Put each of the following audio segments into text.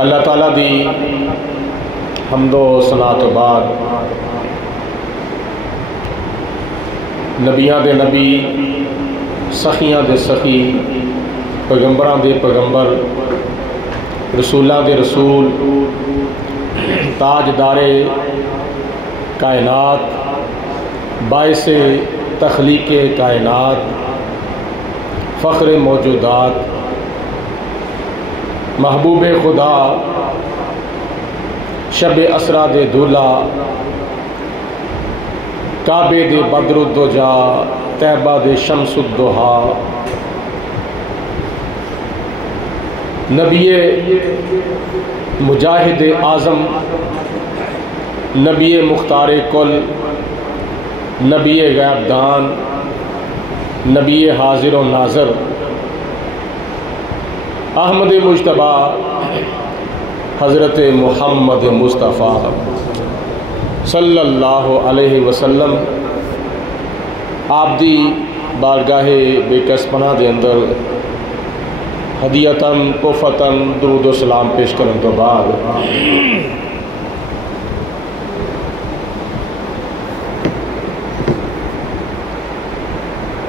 اللہ تعالیٰ دی حمد و ثنا تو بعد نبیاں دے نبی سخیاں دے سخی پیغمبراں دے پیغمبر رسولاں دے رسول تاجدار کائنات باعث تخلیق کائنات فخر موجودات محبوب خدا شب اسرا دے دولہ کعبے دے بدر الدجا طیبہ دے شمس الضحیٰ نبی مجاہد اعظم نبی مختار کل نبی غیب دان نبی حاضر و ناظر احمد مجتبی حضرت محمد مصطفیٰ صلی اللہ علیہ وسلم آپ دی بارگاہ بے کس پناہ دے اندر ہدیتاً تحفتاً درود و سلام پیش کرنے تو بعد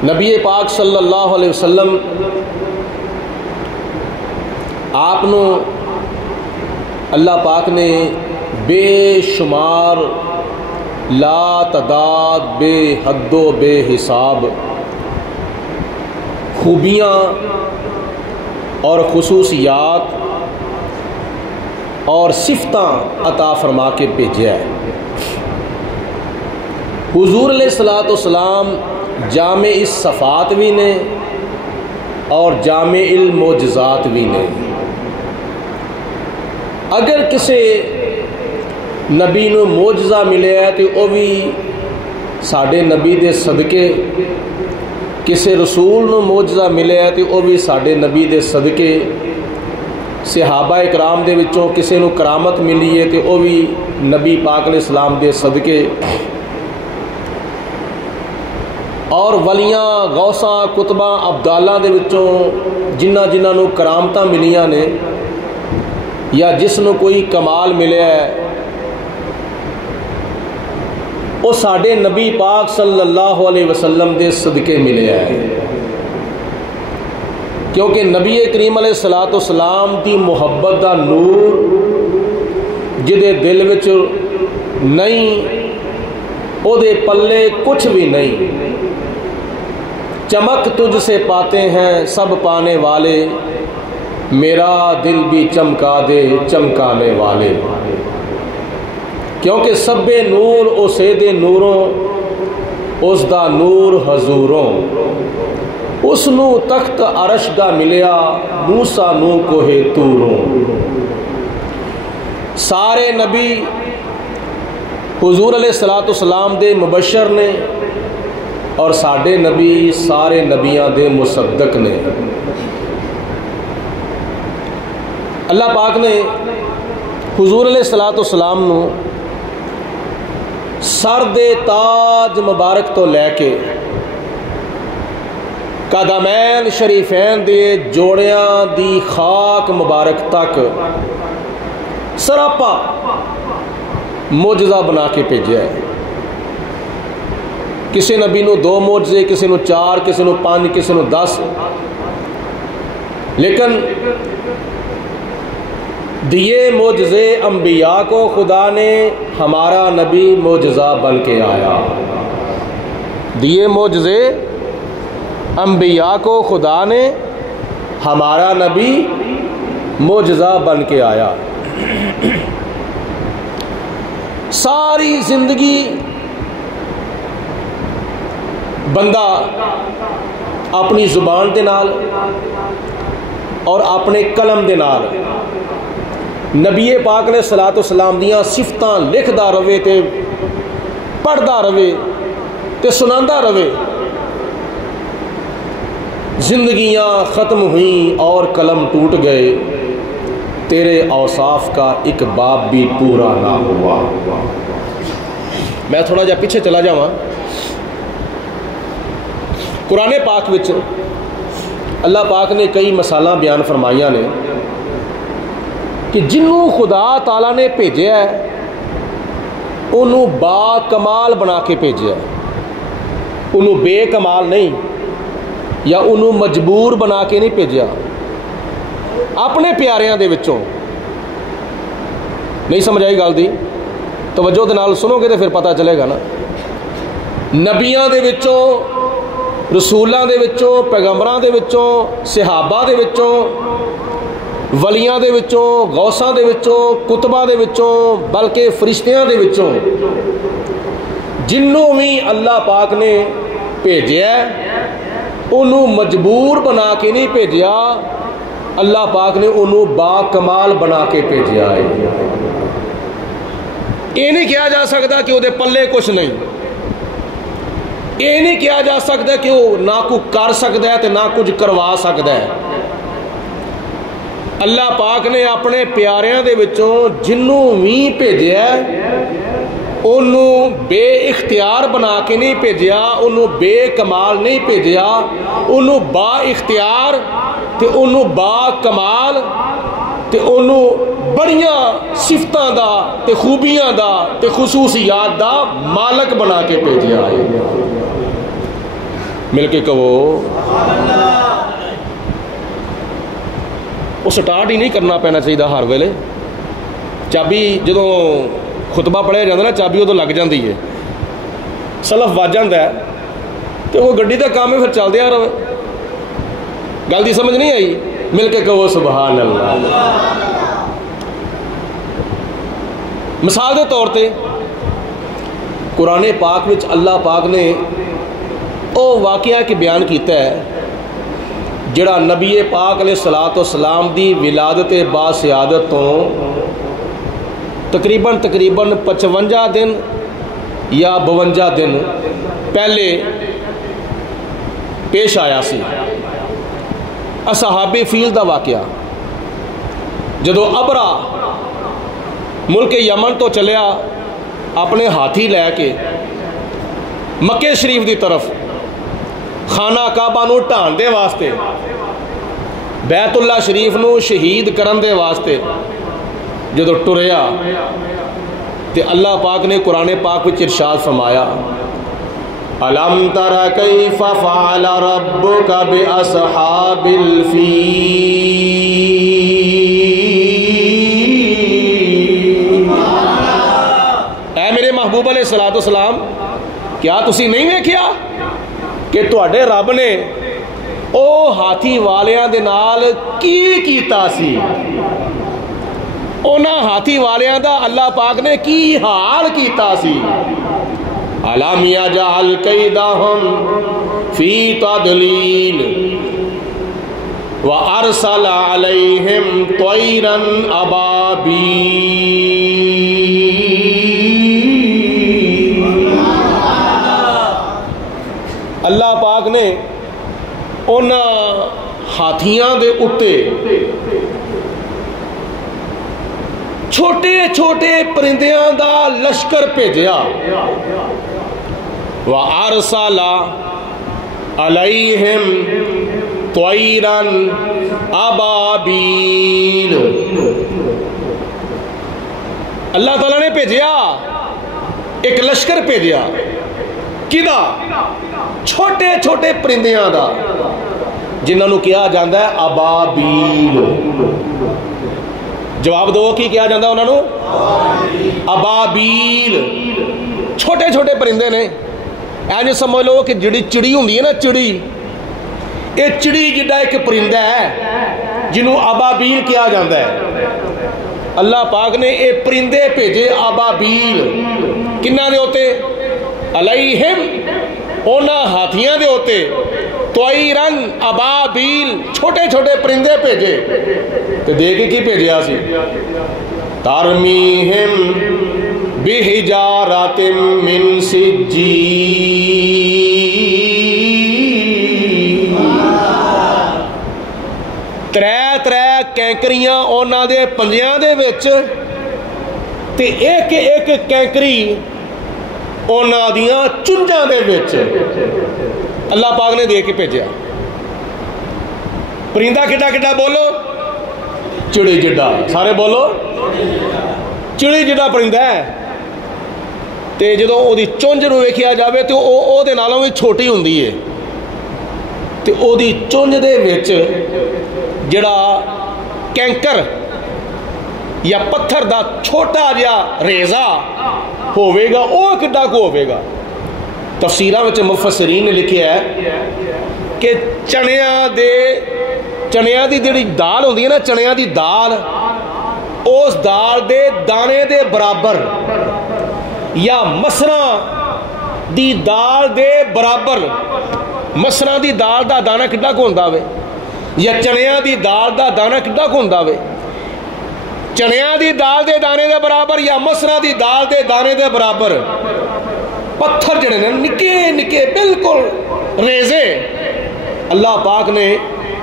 نبی پاک صلی اللہ علیہ وسلم آپ نو اللہ پاک نے بے شمار لا تعداد بے حد و بے حساب خوبیاں اور خصوصیات اور صفتاں عطا فرما کے بھیجا ہے۔ حضور علیہ الصلوۃ والسلام جامع الصفات بھی نے اور جامع المعجزات بھی نے۔ اگر کسی نبی نو معجزہ ملے ہے تو وہ بھی ساڈے نبی دے صدقے، کسی رسول نو معجزہ ملے ہے تو وہ بھی ساڈے نبی دے صدقے، صحابہ اکرام دے وچوں کسی نو کرامت ملی ہے تو وہ بھی نبی پاک علیہ السلام دے صدقے، اور ولیاں غوثاں کتباں ابدالاں دے وچوں جنہاں نو کرامتاں ملیاں نے یا جس نو کوئی کمال ملیا ہے وہ ساڈے نبی پاک صلی اللہ علیہ وسلم دے صدقے ملیا ہے، کیونکہ نبی کریم علیہ الصلوۃ والسلام دی محبت دا نور جدے دل وچ نہیں او دے پلے کچھ بھی نہیں۔ چمک تجھ سے پاتے ہیں سب پانے والے، میرا دل بھی چمکا دے چمکانے والے، کیونکہ سب نور اسے دے نوروں اس دا نور حضوروں، اس نو تخت عرش دا ملیا موسیٰ نو کوہ توروں۔ سارے نبی حضور علیہ الصلوۃ والسلام دے مبشر نے اور ساڈے نبی سارے نبیاں دے مصدق نے۔ اللہ پاک نے حضور علیہ الصلوۃ والسلام نو سر دے تاج مبارک تو لے کے قدمین شریفین دے جوڑیاں دی خاک مبارک تک سراپا معجزہ بنا کے بھیجا ہے۔ کسی نبی نو 2 معجزے، کسی نو 4، کسی نو 5، کسی نو 10، لیکن دیے معجزے انبیاء کو خدا نے ہمارا نبی معجزہ بن کے آیا۔ دیے معجزے انبیاء کو خدا نے ہمارا نبی معجزہ بن کے آیا۔ ساری زندگی بندہ اپنی زبان دے نال اور اپنے قلم دے نال نبی پاک علیہ الصلوۃ والسلام دیاں صفتاں لکھدا رہے تے پڑھدا رہے تے سناندا رہے۔ زندگیاں ختم ہوئیں اور قلم ٹوٹ گئے، تیرے اوصاف کا ایک باب بھی پورا نہ ہوا۔ میں تھوڑا جا پیچھے چلا جاواں۔ قرآن پاک وچ اللہ پاک نے کئی مثالاں بیان فرمائیاں نے کہ جنوں خدا تعالیٰ نے بھیجا ہے انہوں با کمال بنا کے بھیجا ہے، انہوں بے کمال نہیں یا انہوں مجبور بنا کے نہیں بھیجا، اپنے پیاریاں دے وچوں۔ نہیں سمجھ آئی گل دی؟ توجہ دے نال سنو گے تو پھر پتہ چلے گا نا۔ نبیاں دے وچوں، رسولاں دے وچوں، پیغمبراں دے وچوں، صحابہ دے وچوں، ولیاں دے وچوں، غوثاں دے وچوں، کتباں دے وچوں، بلکہ فرشتیاں دے وچوں جنوں بھی اللہ پاک نے بھیجیا انہوں مجبور بنا کے نہیں بھیجیا، اللہ پاک نے انہوں با کمال بنا کے بھیجیا ہے۔ یہ نہیں کہا جا سکتا کہ وہ دے پلے کچھ نہیں، یہ نہیں کہا جا سکتا کہ وہ نہ کچھ کر سکتا ہے تو نہ کچھ کروا سکتا ہے۔ اللہ پاک نے اپنے پیاریاں دے وچوں جنوں بھی بھیجیا انہوں بے اختیار بنا کے نہیں بھیجیا، انہوں بے کمال نہیں بھیجیا، انہوں با اختیار تے انہوں با کمال تے انہوں بڑیاں صفتاں دا تے خوبیاں دا تے خصوصیات دا مالک بنا کے بھیجیا ہے۔ مل کے کہو وہ سٹارٹ ہی نہیں کرنا پینا چاہیے ہر ویلے۔ چابی جدوں خطبہ پڑھیا جاتا نا چابی ادو لگ جاتی ہے، سلف وج جاتا ہے تو وہ گڈی کا کام ہے پھر چلدیا رہے۔ گل دی سمجھ نہیں آئی؟ مل کے کہو سبحان اللہ۔ مثال کے طور پہ قرآن پاک وچ اللہ پاک نے او واقعہ کی بیان کیتا ہے جڑا نبی پاک علیہ الصلوۃ والسلام دی ولادت با سیادت تو تقریباً 55 دن یا 52 دن پہلے پیش آیا سی۔ اصحاب فیل دا واقعہ جدو ابرا ملک یمن تو چلیا اپنے ہاتھی لے کے مکے شریف دی طرف خانہ کعبہ نو ڈھان دے واسطے، بیت اللہ شریف نو شہید کرن دے واسطے جدو ٹریا تے اللہ پاک نے قرآن پاک وچ ارشاد فرمایا الم تر کیف فعل ربک باصحاب الفیل، اے میرے محبوب علیہ الصلوۃ والسلام کیا تسی نہیں ویکھیا کہ تواڈے رب نے او ہاتھی والیاں دے نال کی کیتا سی؟ انہاں ہاتھی والیاں دا اللہ پاک نے کی حال کیتا سی؟ الم یجعل کیدہم فی تضلیل وارسل علیہم طیرا ابابیل۔ اللہ پاک نے انہاں ہاتھیاں دے اتے چھوٹے چھوٹے پرندیاں دا لشکر بھیجیا، وَأَرْسَلَ عَلَيْهِمْ طَيْرًا أَبَابِيلَ۔ اللہ تعالیٰ نے بھیجیا ایک لشکر بھیجیا، کدا؟ چھوٹے چھوٹے پرندیاں دا جنہاں نو کیا جاندہ ہے ابابیل۔ جواب دو کی کیا جاندہ انہاں نو؟ ابابیل۔ چھوٹے چھوٹے پرندے نے، اینے سمجھ لو کہ جڑی چڑی ہوندی ہے نا، چڑی، یہ چڑی جڑا ایک پرندہ ہے جنہوں ابابیل کیا جاندہ ہے۔ اللہ پاک نے اے پرندے بھیجے ابابیل، کنہ دے ہوتے؟ علیہم، اونا ہاتھیاں دے ہوتے، طیرن ابابیل، چھوٹے چھوٹے پرندے بھیجے۔ تو دیکھیں کی بھیجیا سی؟ ترمیہم بحجارات من سجیل۔ ترے کینکریاں اونا دے پنجیاں دے وچ تے ایک ایک کینکری اونا دیاں چنجاں دے وچ اللہ پاک نے دے کے بھیجیا۔ پرندہ کڈا کڈا بولو؟ چڑی جڈا، سارے بولو چڑی جڈا پرندہ ہے، تے جدوں وہ چونج نو ویکھیا جاوے تو وہ دے نالوں بھی چھوٹی ہوندی ہے، تے وہ چونج دے وچ جڑا کینکر یا پتھر دا چھوٹا جا ریزا ہوئے گا، وہ کڈا کو ہوئے گا۔ تفسیراں وچ مفسرین نے لکھیا ہے کہ چنیاں دی جڑی دال ہوندی ہے نا، چنیاں دی دال، اس دال دے دانے دے برابر یا مسراں دی دال دے برابر، مسراں دی دال دا دانہ کڈا کو ہوندا وے، یا چنیاں دی دال دا دانہ کڈا کو ہوندا وے، چنیاں دی دال دے دانے دے برابر یا مسراں دی دال دے دانے دے برابر پتھر جڑے نے نکے نکے بالکل ریزے، اللہ پاک نے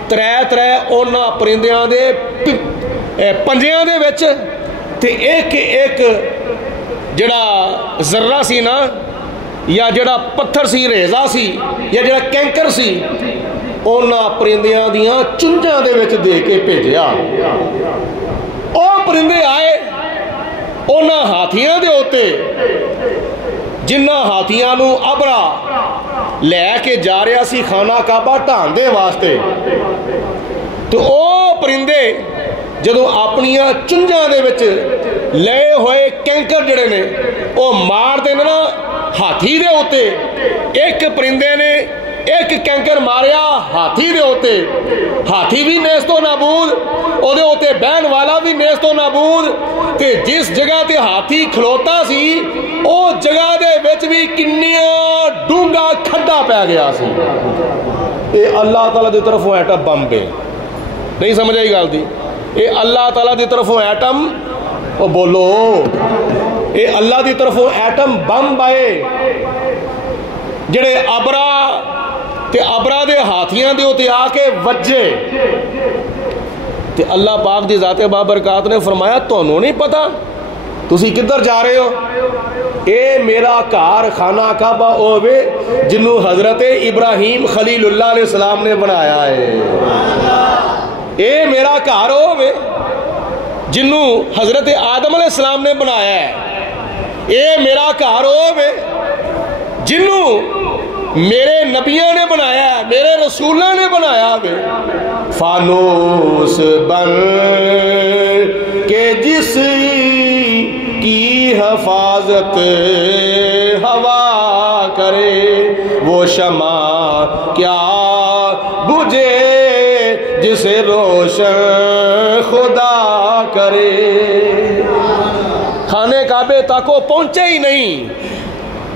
ترے اونا پرندیاں دے پنجیاں دے وچ تے ایک جڑا ذرہ سی نا، یا جڑا پتھر سی، ریزا سی، یا جڑا کینکر سی، اونا پرندیاں دیاں چنجاں دے وچ دے کے بھیجیا۔ او پرندے آئے اونا ہاتھیاں دے ہوتے، جنہ ہاتھیاں نو ابرا لے کے جا رہا سی خانہ کعبہ ڈھان دے واسطے، تو او پرندے جدوں اپنیاں چنجاں دے وچ لے ہوئے کینکر جڑے نے او مار دے نا ہاتھی دے ہوتے، ایک پرندے نے ایک کینکر ماریا ہاتھی دے ہوتے، ہاتھی بھی نیست و نابود، او دے ہوتے بہن والا بھی نیست و نابود، تے جس جگہ تے ہاتھی کھلوتا سی او جگہ دے وچ بھی کنیاں ڈونگا کھڈا پہ گیا سی۔ اے اللہ تعالیٰ دی طرفوں ایٹم بم پہ نہیں سمجھ آئی گل دی، اے اللہ تعالیٰ دی طرفوں ایٹم، او بولو اے اللہ دی طرفوں ایٹم بم بائے جڑے ابرا دے ہاتھیاں دے ہوتے آ کے وجے، تے اللہ پاک دی ذات بابرکات نے فرمایا تانوں نہیں پتا تسی کدھر جا رہے ہو؟ اے میرا گھر خانہ کعبہ ہووے جنوں حضرت ابراہیم خلیل اللہ علیہ السلام نے بنایا ہے، اے میرا گھر ہووے جنوں حضرت آدم علیہ السلام نے بنایا ہے، اے میرا گھر ہووے جنوں میرے نبیوں نے بنایا ہے، میرے رسولوں نے بنایا ہے، فانوس بن کے جس کی حفاظت ہوا کرے، وہ شمع کیا بجھے جسے روشن خدا کرے۔ خانے کعبے تک وہ پہنچے ہی نہیں،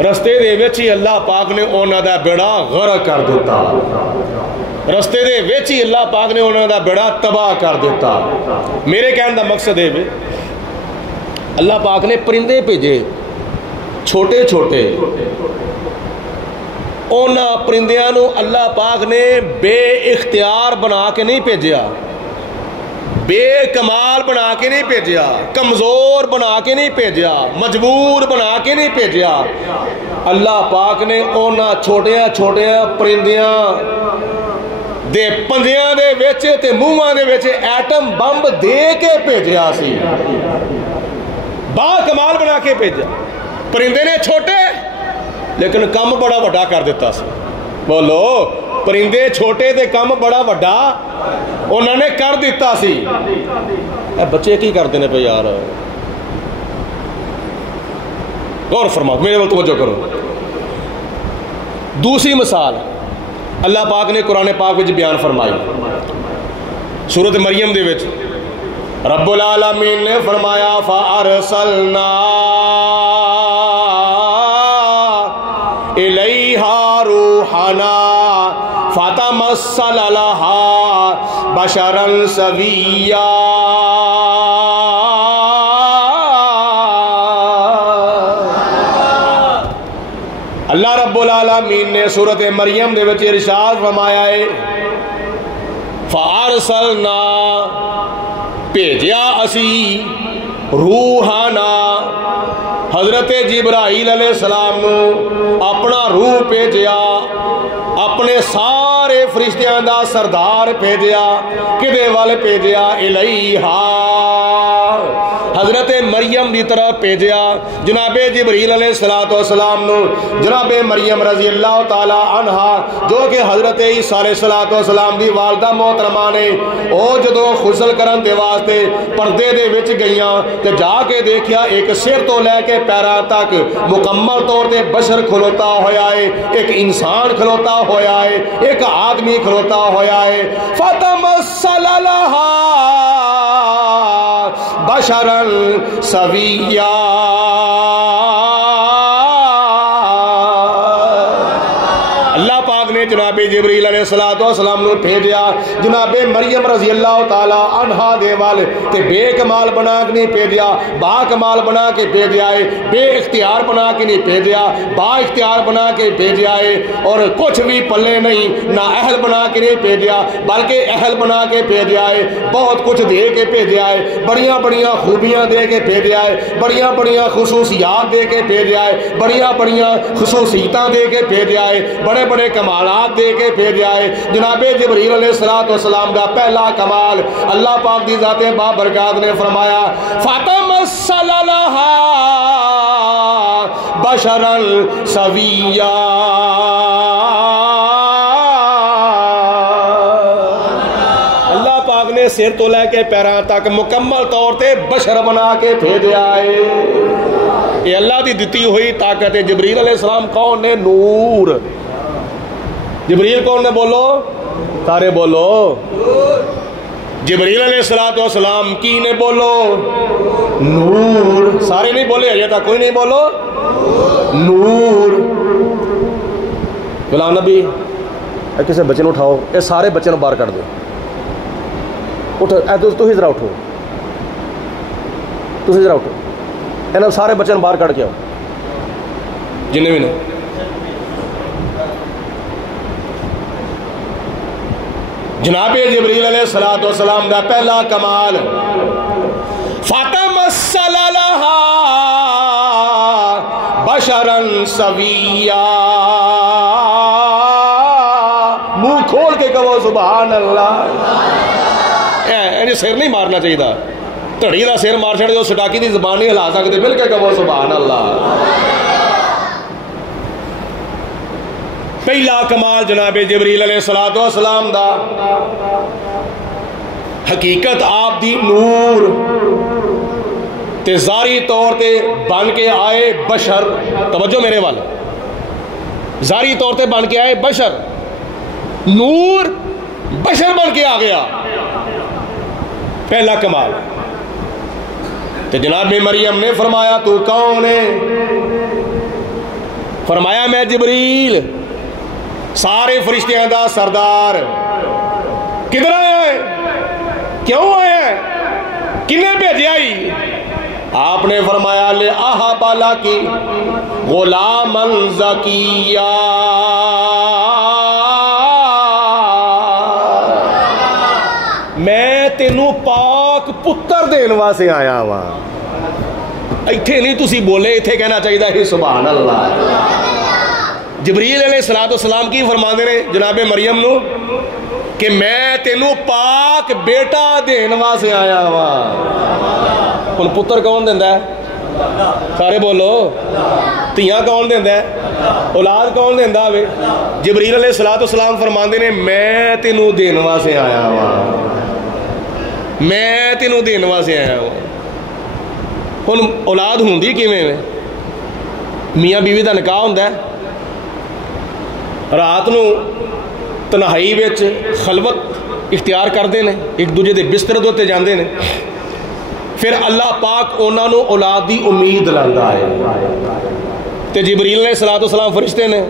رستے دے وچ ہی اللہ پاک نے انہاں دا بیڑا غرق کر دیتا، رستے دے وچ ہی اللہ پاک نے انہاں دا بیڑا تباہ کر دیتا۔ میرے کہنے دا مقصد ہے اللہ پاک نے پرندے بھیجے چھوٹے چھوٹے، انہاں پرندیاں نو اللہ پاک نے بے اختیار بنا کے نہیں بھیجیا، بے کمال بنا کے نہیں بھیجیا، کمزور بنا کے نہیں بھیجیا، مجبور بنا کے نہیں بھیجیا، اللہ پاک نے اونا چھوٹیاں چھوٹیاں پرندیاں دے پنجیاں دے وچ تے منہاں دے وچ ایٹم بمب دے کے بھیجیا سی، با کمال بنا کے بھیجا۔ پرندے نے چھوٹے لیکن کم بڑا وڈا کر دیتا سی، بولو پرندے چھوٹے تے کم بڑا وڈا انہوں نے کر دیتا سی۔ اے بچے کی کرتے ہیں پہ یار، غور فرماؤ میرے وقت توجہ کرو۔ دوسری مثال اللہ پاک نے قرآن پاک وچ بیان فرمائی، سورۃ مریم دے وچ رب العالمین نے فرمایا فَأَرْسَلْنَا إِلَيْهَا رُوحَنَا فَتَمَثَّلَ لَهَا بَشَرًا سَوِيًّا۔ اللہ رب العالمین نے سورۃ مریم دے وچ ارشاد فرمایا ہے فَأَرْسَلْنَا بھیجیا اسی روحانا حضرت جبرائیل علیہ السلام نو اپنا روح بھیجیا، اپنے سارے فرشتیاں دا سردار بھیجیا، کدے وال بھیجیا؟ الیہا، حضرت مریم دی طرف بھیجیا، جناب جبریل علیہ السلام نو۔ جناب مریم رضی اللہ تعالی عنہا جو کہ حضرت عیسیٰ علیہ السلام دی والدہ محترمہ نے، او جدو غسل کرن دے واسطے پردے دے وچ گئیاں تے جا کے دیکھیا ایک سر تو لے کے پیراں تک مکمل طور تے بشر کھلوتا ہویا ہے، ایک انسان کھلوتا ہویا ہے، ایک آدمی کھلوتا ہویا ہے۔ فتمثل لہا بشرا سویا، اللہ پاک نے جناب جبریل علیہ السلام نو بھیجیا، جناب مریم رضی اللہ تعالی عنہا دے وال تے بے کمال بنا کے نہیں بھیجیا، با کمال بنا کے بھیجیا ہے، بے اختیار بنا کے نہیں بھیجیا، با اختیار بنا کے بھیجیا ہے، اور کچھ بھی پلے نہیں، نہ اہل بنا کے نہیں بھیجیا بلکہ اہل بنا کے بھیجیا ہے، بہت کچھ دے کے بھیجیا ہے، بڑیاں بڑیاں خوبیاں دے کے بھیجیا ہے، بڑیاں بڑیاں خصوصیات دے کے بھیجیا ہے، بڑیاں بڑیاں خصوصیتاں دے کے بھیجیا ہے، بڑے بڑے کمالات دے کے بھیجیا ہے۔ جناب جبریل علیہ السلام کا پہلا کمال اللہ پاک دی ذات بابرکات نے فرمایا فَتَمَثَّلَ لَهَا بَشَرًا سَوِيًّا، اللہ پاک نے سر تو لے کے پیراں تک مکمل طور تے بشر بنا کے بھیجا ہے۔ یہ اللہ دی دتی ہوئی طاقت ہے۔ جبریل علیہ السلام کون نے؟ نور۔ جبریل کون نے؟ بولو سارے بولو، جبریل علیہ السلام کی نے؟ بولو نور۔ سارے نہیں بولے یہ تھا، کوئی نہیں بولو نور۔ غلام نبی کسی بچے نو اٹھاؤ، یہ سارے بچے نو باہر کر دو، اٹھو تو ہی ذرا اٹھو، تو ہی ذرا اٹھو، انہوں سارے بچے نو باہر کر کے آؤ جنہیں بھی نہیں۔ جناب جبریل علیہ السلام دا پہلا کمال فَتَمَثَّلَ لَهَا بَشَرًا سَوِيًّا، منہ کھول کے کہو سبحان اللہ۔ سر نہیں مارنا چاہیے تھا، تھڑی دا سر مار چھڑ جو سٹاکی دی زبان نہیں ہلا سکتے، مل کے کہو سبحان اللہ۔ پہلا کمال جناب جبریل علیہ السلام دا، حقیقت آپ دی نور تے ظاہری طور تے بن کے آئے بشر، توجہ میرے والے، ظاہری طور تے بن کے آئے بشر، نور بشر بن کے آ گیا، پہلا کمال۔ تے جناب مریم نے فرمایا تو کون ہے؟ فرمایا میں جبریل، سارے فرشتیاں دا سردار۔ کدھر آیا ہے؟ کیوں آیا ہے؟ کنے بھیجیا ہی؟ آپ نے فرمایا لے آہا بالا کی غلاماً زکیہ، میں تینوں پاک پتر دین واسطے آیا ہوا۔ ایتھے نہیں تسی بولے، ایتھے کہنا چاہیے تھا سبحان اللہ۔ جبریل علیہ السلام کی فرماندے نے جناب مریم نو کہ میں تینوں پاک بیٹا دین واسطے آیا ہوا۔ ہن پتر کون دیندا ہے؟ سارے بولو، تیاں کون دیندا ہے؟ اولاد کون دیندا ہوے؟ جبریل علیہ السلام فرماندے نے میں تینوں دین واسطے آیا ہوا، میں تینوں دین واسطے آیا ہوا۔ ہن اولاد ہوندی کیویں؟ میاں بیوی دا نکاح ہوندا ہے، رات نو تنہائی وچ خلوت اختیار کرتے ہیں، ایک دوجے دے بستر دوتے جاندے نے، پھر اللہ پاک انہاں نو اولاد دی امید لاندا ہے۔ تے جبریل علیہ السلام فرشتے نے،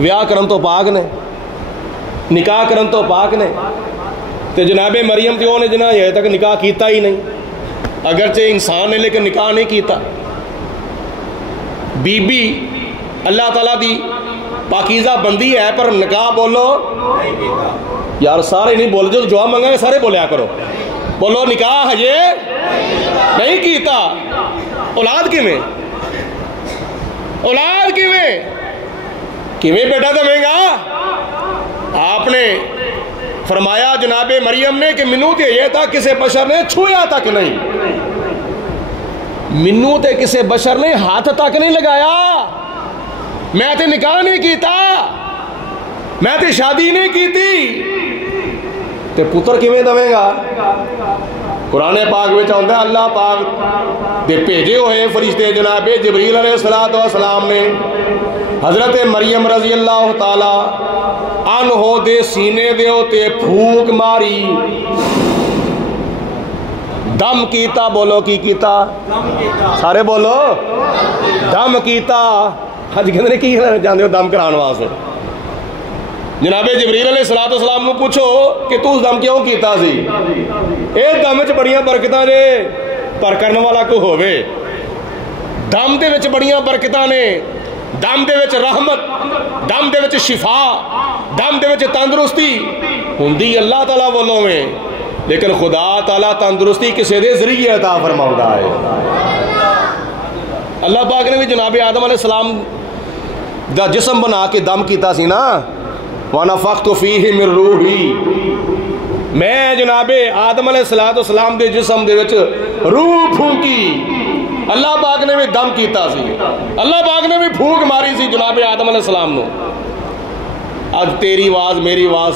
ویاہ کرن تو پاک نے، نکاح کرن تو پاک نے، تے جناب مریم تے انہیں جنہاں یہ تک نکاح کیتا ہی نہیں، اگرچہ انسان نے لیکن نکاح نہیں کیتا۔ بی بی اللہ تعالیٰ دی پاکیزہ بندی ہے، پر نکاح بولو یار سارے نہیں بولے، جو جواب منگا سارے بولیا کرو، بولو نکاح ہجے نہیں کیتا۔ اولاد کیویں؟ اولاد کیویں بیٹا دے گا؟ آپ نے فرمایا جناب مریم نے کہ منو تے یہ تھا کسی بشر نے چھویا تک نہیں، منو تے کسی بشر نے ہاتھ تک نہیں لگایا، میں تے نکاح نہیں کیتا، میں تے شادی نہیں کیتی، تے پتر کیویں دویں گا؟ قرآن پاک میں چاہتا ہے اللہ پاک دے بھیجے ہوئے فرشتے جناب جبریل علیہ السلام نے حضرت مریم رضی اللہ تعالی عنہ دے سینے دے ہوتے پھوک ماری، دم کیتا، بولو کی کیتا؟ سارے بولو دم کیتا۔ ہاں جی کہندے کی جاندے ہو دم کران واسطے؟ جناب جبریل علیہ السلام نو پوچھو کہ تو دم کیوں کیتا سی؟ اے دم وچ بڑیاں برکتاں نے، پر کرن والا کوئی ہووے۔ دم دے وچ بڑیاں برکتاں نے، دم دے وچ رحمت، دم دے وچ شفا، دم دے وچ تندرستی ہوندی اللہ تعالیٰ والوں میں، لیکن خدا تعالیٰ تندرستی کسے دے ذریعے عطا فرماؤندا ہے۔ اللہ پاک نے بھی جناب آدم علیہ السلام دا جسم بنا کے دم کیتا سی نا، وَنَفَخْتُ فِيهِ مِن رُوحِي، میں جناب آدم علیہ السلام دے جسم دے وچ روح پھونکی، اللہ پاک نے بھی دم کیتا سی، اللہ پاک نے بھی پھونک ماری سی جناب آدم علیہ السلام نو۔ اج تیری آواز میری آواز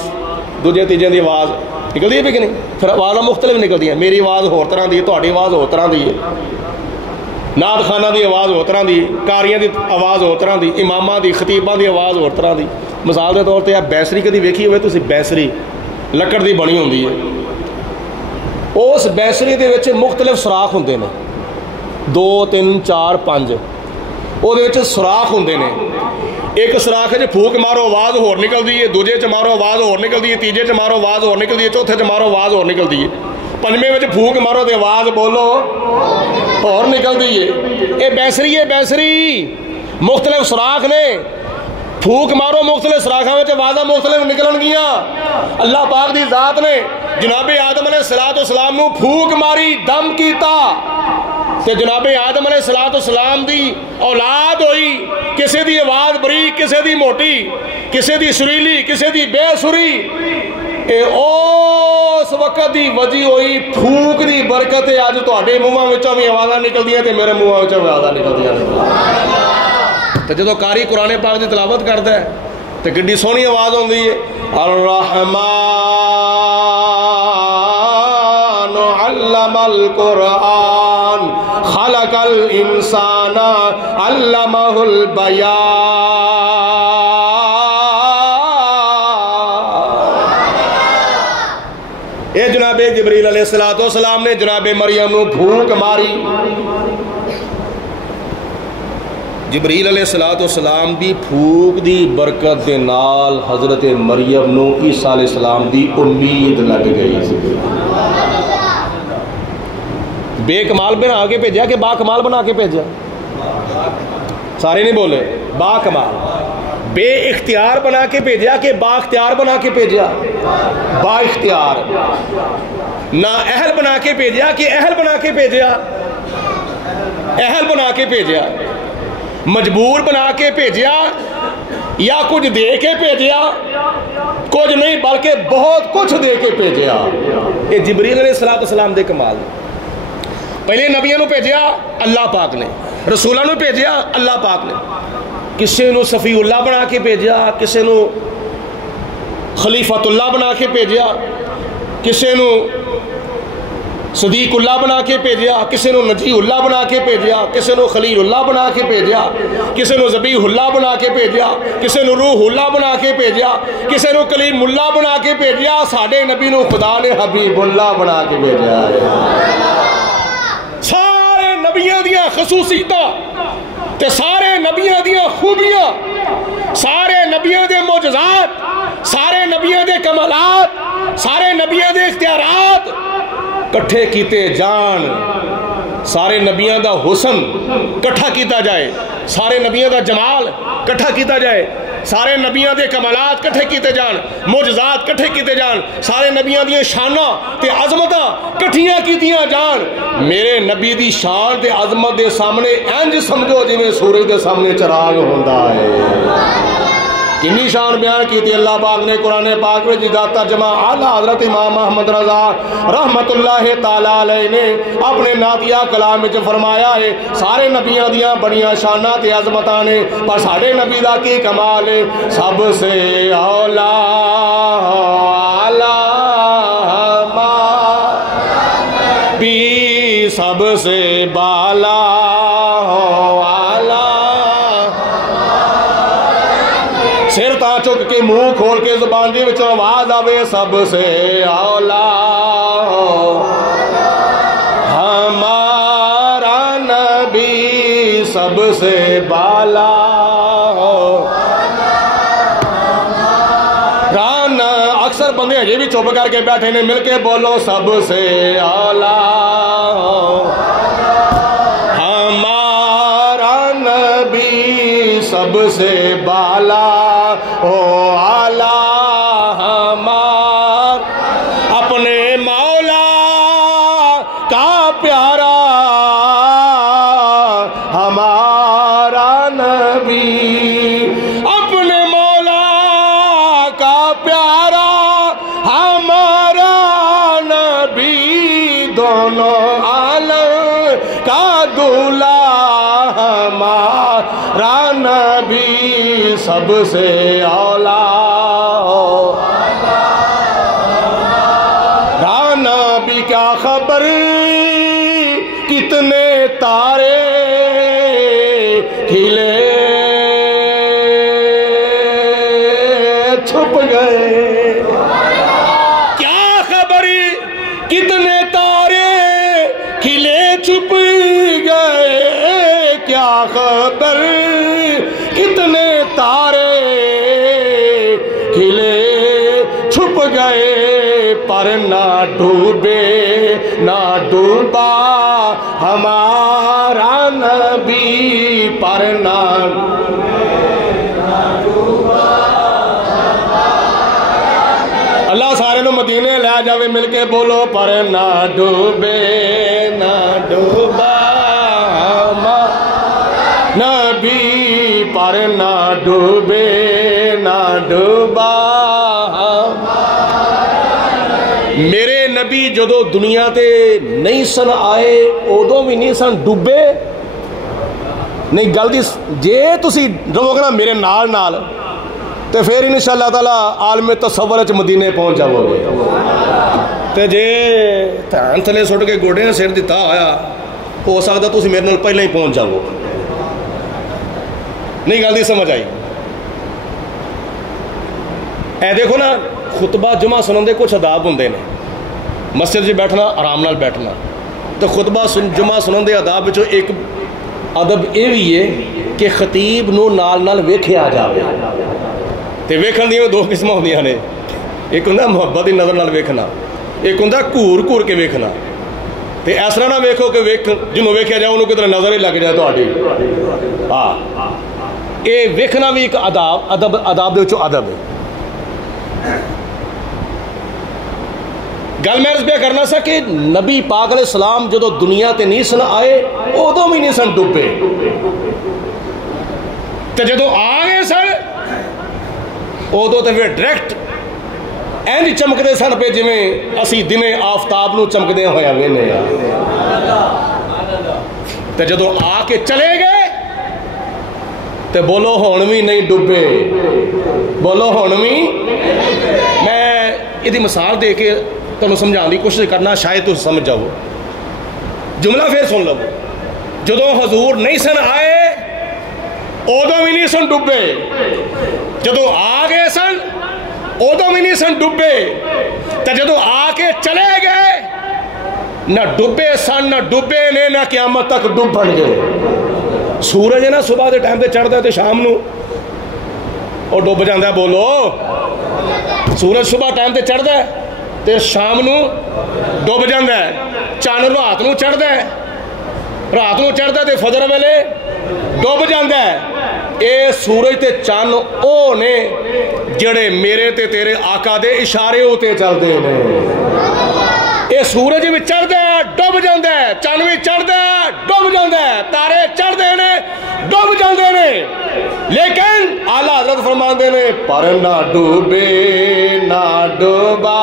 دوجے تیجے دی آواز نکلدی ہے بھی کہ نہیں؟ پھر آوازاں مختلف نکلدی ہیں، میری آواز ہور طرح دی ہے، تہاڈی آواز ہور طرح دی ہے، نعت خانہ دی آواز ہور طرح دی، کاریاں دی آواز ہور طرح دی، اماماں دی خطیباں دی آواز ہور طرح دی۔ مثال دے طور تے آپ بیسری کدی ویکھی ہوئے تسی؟ بیسری لکڑ دی بنی ہوندی ہے، اس بیسری دے وچ مختلف سوراخ ہوندے نے، 2 3 4 5 او دے وچ سوراخ ہوندے نے۔ ایک سوراخ ہے پھونک مارو آواز ہور نکلدی ہے، دوجے چ مارو آواز ہور نکلدی ہے، تیجے چ مارو آواز ہور نکلدی ہے، چوتھے چ مارو آواز ہور نکلدی ہے، پنجویں وچ پھونک مارو تے آواز بولو ہور نکلدی ہے۔ اے بیسری ہے، بیسری مختلف سوراخ نے، پھونک مارو مختلف سوراخاں وچ آوازاں مختلف نکلن گیاں۔ اللہ پاک دی ذات نے جناب آدم علیہ السلام نو پھونک ماری، دم کیتا، تے جناب آدم علیہ السلام دی اولاد ہوئی، کسے دی آواز بریک، کسے دی موٹی، کسے دی سریلی، کسے دی بے سری۔ اے اس وقت دی وجہ ہوئی پھونک دی برکت ہے، اج تہاڈے منہاں وچوں بھی آوازاں نکلدیاں تے میرے منہاں وچوں بھی آوازاں نکلدیاں نے۔ تو جدو قاری قرآن پاک دی تلاوت کرتا ہے تو کڈی سونی آواز ہوندی ہے، الرحمن علم القرآن خلق الانسان علمہ البیان۔ اے جناب جبریل علیہ السلام نے جناب مریم نو پھونک ماری۔ جبریل علیہ السلام دی پھوک دی برکت دے نال حضرت مریم نو عیسیٰ علیہ السلام دی امید لگ گئی۔ بے کمال بنا کے بھیجا کہ با کمال بنا کے بھیجا؟ سارے نہیں بولے، با کمال، بے اختیار بنا کے بھیجا کہ با اختیار بنا کے بھیجا؟ با اختیار، نہ اہل بنا کے بھیجا کہ اہل بنا کے بھیجا؟ اہل بنا کے بھیجا۔ مجبور بنا کے بھیجیا یا کچھ دے کے بھیجیا؟ کچھ نہیں بلکہ بہت کچھ دے کے بھیجیا۔ یہ جبریل علیہ السلام دے کمال۔ پہلے نبیوں نو بھیجیا اللہ پاک نے، رسولوں نو بھیجیا اللہ پاک نے، کسے نو صفی اللہ بنا کے بھیجیا، کسے نو خلیفۃ اللہ بنا کے بھیجیا، کسے نو صدیق اللہ بنا کے بھیجیا، کسے نو نجی اللہ بنا کے بھیجیا، کسے نو خلیل اللہ بنا کے بھیجیا، کسے نو ذبیح اللہ بنا کے بھیجیا، کسے نو روح اللہ بنا کے بھیجیا، کسے نو کلیم اللہ بنا کے بھیجیا۔ ساڈے نبی نو خدا نے حبیب اللہ بنا کے بھیجا ہے۔ سارے نبیاں دیاں خصوصیتاں تے سارے نبیاں دیاں خوبیاں، سارے نبیاں دے معجزات، سارے نبیاں دے کمالات، سارے نبیاں دے اختیارات کٹھے کیتے جان، سارے نبیاں دا حسن کٹھا کیتا جائے، سارے نبیاں دا جمال کٹھا کیتا جائے، سارے نبیاں دے کمالات کٹھے کیتے جان، معجزات کٹھے کیتے جان، سارے نبیاں دیاں شاناں تے عظمتاں کٹھیاں کیتیاں جان۔ میرے نبی دی شان تے عظمت دے سامنے انج سمجھو جویں سورج دے سامنے چراغ ہوندا ہے۔ کنی شان بیان کی تھی اللہ پاک نے قرآن پاک میں جدا ترجمہ اعلیٰ حضرت امام محمد رضا رحمت اللہ تعالیٰ علیہ نے اپنے نعتیہ کلام میں فرمایا ہے سارے نبیاں دیاں بڑیاں شانات عظمتاں نے پر ساڑھے نبی دا کی کمال ہے سب سے اولا بھی سب سے بالا سر تا چک کے منہ کھول کے زبان دی وچوں آواز آوے سب سے اولا ہمارا نبی سب سے بالا رانا اکثر بندے ہجے بھی چپ کر کے بیٹھے نے مل کے بولو سب سے اولا ہمارا نبی سب سے بالا او اعلیٰ ہمار اپنے مولا کا پیارا ہمارا نبی اپنے مولا کا پیارا ہمارا نبی دونوں عالم کا دولہ ہمارا نبی سب سے اولا نبی کیا خبر کتنے تارے کھلے چھپ گئے کیا خبر کتنے تارے کھلے چھپ گئے کیا خبر کتنے تارے کھلے چھپ گئے پر نہ ڈوبے نہ ڈوبا ہمارا نبی پر نہ اللہ سارے نو مدینے لے جاوے مل کے بولو پر نہ ڈوبے نہ ڈوبا نبی پر نہ ڈوبے نہ ڈوبا میرے نبی جدو دنیا تے نہیں سن آئے ادو بھی نہیں سن ڈوبے نہیں گل دی جے تسی رہو گے نا میرے نال نال تے پھر انشاءاللہ تعالیٰ عالم تصور وچ مدینے پہنچ جاؤ گے تے جے تھان تھلے سٹ کے گوڑے سر دتا ہویا ہو سکتا تسی میرے نال پہلے ہی پہنچ جاؤ نہیں گل دی سمجھ آئی اے دیکھو نا خطبہ جمعہ سنن دے کچھ آداب ہوندے نے مسجد جی بیٹھنا آرام نال بیٹھنا تو خطبہ جمعہ سنن دے آداب وچوں ایک ادب یہ بھی ہے کہ خطیب نو نال نال ویکھیا جاوے تے ویکھن دیاں دو قسماں ہوندیاں نے ایک ہوندا محبت دی نظر نال ویکھنا ایک ہوندا گھور گھور کے ویکھنا تے اس طرح نہ ویکھو کہ جنوں ویکھیا جائے انہوں کدھر نظر ہی لگ جائے تہاڈی ہاں یہ ویکھنا بھی ایک آداب دے وچوں ادب ہے گل میں عرض پہ کرنا سا کہ نبی پاک علیہ السلام جدو دنیا تے نہیں سن آئے ادو بھی نہیں سن ڈبے تے جدو آ گئے سن ادو تے پھر ڈائریکٹ اینج چمکتے سن پہ جویں اسی دنے آفتاب نو چمکدے ہویا وینے تے جدو آ کے چلے گئے تے بولو ہون بھی نہیں ڈبے بولو ہون بھی میں یہ مثال دے کے تمہیں سمجھان دی کوشش کرنا شاید تم سمجھ جاؤ جملہ پھر سن لو جدو حضور نہیں سن آئے ادو بھی نہیں سن ڈبے جدو آ گئے سن ادو بھی نہیں سن ڈبے تو جدو آ کے چلے گئے نہ ڈبے سن نہ ڈبے نے نہ قیامت تک ڈبن گئے سورج ہے نا صبح دے ٹائم تے چڑھتا ہے تے شام نو اور ڈب جاندہ ہے بولو سورج صبح ٹائم تے چڑھتا ہے تے شام نو ڈب جاندہ ہے چاند رات نو چڑھتا ہے رات نو چڑھتا ہے تے فجر ویلے ڈب جاندہ ہے اے سورج تے چاند او نے جڑے میرے تے تیرے آقا دے اشارے ہوتے چلتے ہیں اے سورج بھی چڑھتا ہے ڈب جاندہ ہے چاند بھی چڑھتا ہے ڈب جاندہ ہے تارے چڑھتے ہیں ڈب جاندے ہیں لیکن آلہ حضرت فرماندے نے پر نہ ڈوبے نہ ڈوبا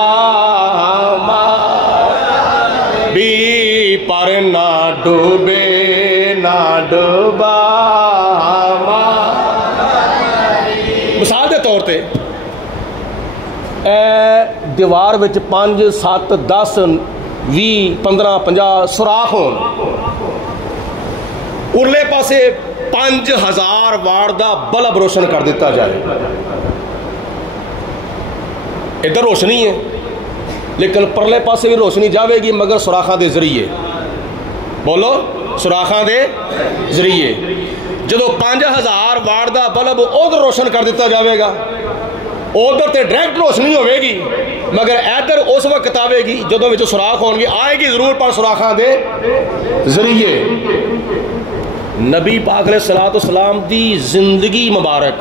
بھی، پر نہ ڈوبے نہ ڈوبا۔ مثال دے طور تے دیوار وچ 5 7 10 20 15 50 سوراخ ہون، ارلے پاسے 5000 واٹ دا بلب روشن کر دیتا جائے، ادھر روشنی ہے لیکن پرلے پاسے بھی روشنی جاوے گی مگر سوراخاں دے ذریعے، بولو سوراخاں دے ذریعے۔ جدو 5000 واٹ دا بلب ادھر روشن کر دیتا جاوے گا، ادھر تے ڈائریکٹ روشنی ہوئے گی مگر ادھر اس وقت آئے گی جدو وچ سوراخ ہون گی، آئے گی ضرور پر سوراخاں دے ذریعے۔ نبی پاک علیہ السلام دی زندگی مبارک،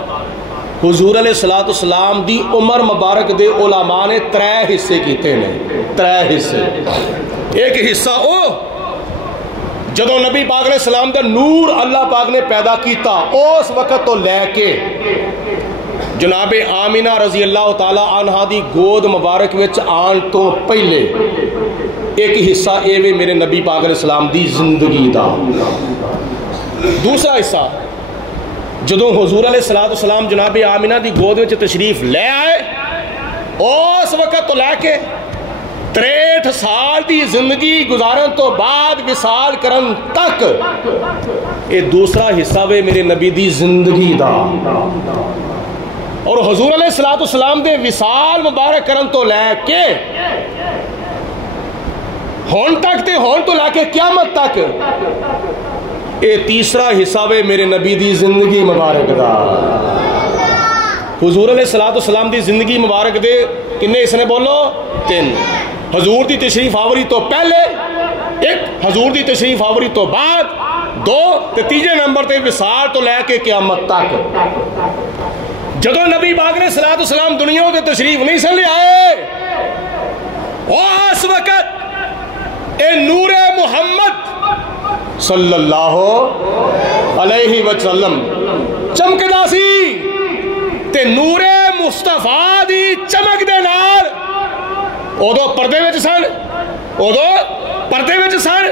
حضور علیہ السلام دی عمر مبارک دے علماء نے 3 حصے کیتے ہیں، 3 حصے۔ ایک حصہ او جدو نبی پاک علیہ السلام دا نور اللہ پاک نے پیدا کیتا، اس وقت تو لے کے جناب آمینہ رضی اللہ تعالی عنہ دی گود مبارک وچ آن تو پہلے ایک حصہ اے وے میرے نبی پاک علیہ السلام دی زندگی دا۔ دوسرا حصہ جدو حضور علیہ السلام جناب آمینہ دی گود وچ تشریف لے آئے، اس وقت تو لے کے 63 سال دی زندگی گزارن تو بعد وصال کرن تک، یہ دوسرا حصہ وے میرے نبی دی زندگی دا۔ اور حضور علیہ السلام دے وصال مبارک کرن تو لے کے ہون تک تے ہون تو لے کے قیامت تک، یہ تیسرا حصہ وے میرے نبی دی زندگی مبارک دا۔ حضور علیہ السلام دی زندگی مبارک دے کنے اس نے بولو 3، حضور دی تشریف آوری تو پہلے 1، حضور دی تشریف آوری تو بعد 2، تے تیجے نمبر تے وصال تو لے کے قیامت تک۔ جدو نبی پاک علیہ السلام دنیا دے تشریف نہیں سن لے آئے، اس وقت اے نور محمد صلی اللہ علیہ وسلم چمکدا سی، تے نور مصطفیٰ دی چمک دے نال ادو پردے وچ سن، ادو پردے وچ سن،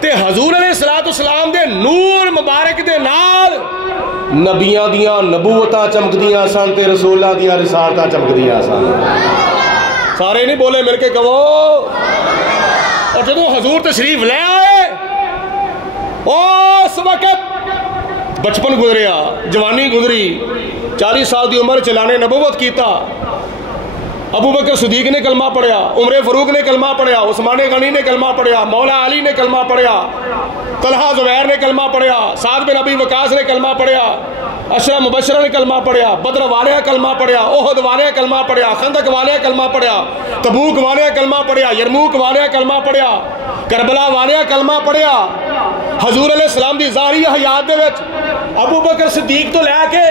تے حضور علیہ السلام دے نور مبارک دے نال نبیاں دیاں نبوتاں چمکدیاں سن تے رسولاں دیاں رسالتاں چمکدیاں سن۔ سارے نہیں بولے مل کے کہو۔ اور جدو حضور تشریف لے آئے، اس وقت بچپن گزریا، جوانی گزری، 40 سال دی عمر چلانے نبوت کیتا، ابو بکر صدیق نے کلمہ پڑھیا، عمر فاروق نے کلمہ پڑھیا، عثمان غنی نے کلمہ پڑھیا، مولا علی نے کلمہ پڑھیا، طلحہ زبیر نے کلمہ پڑھیا، سعد بن ابی وقاص نے کلمہ پڑھیا، عشرہ مبشرہ نے کلمہ پڑھیا، بدر والے کلمہ پڑھیا، احد والے کلمہ پڑھیا، خندق والے کلمہ پڑھیا، تبوک والے کلمہ پڑھیا، یرموک والے کلمہ پڑھیا، کربلا والے کلمہ پڑھیا۔ حضور علیہ السلام دی ظاہری حیات دے وچ ابو بکر صدیق تو لے کے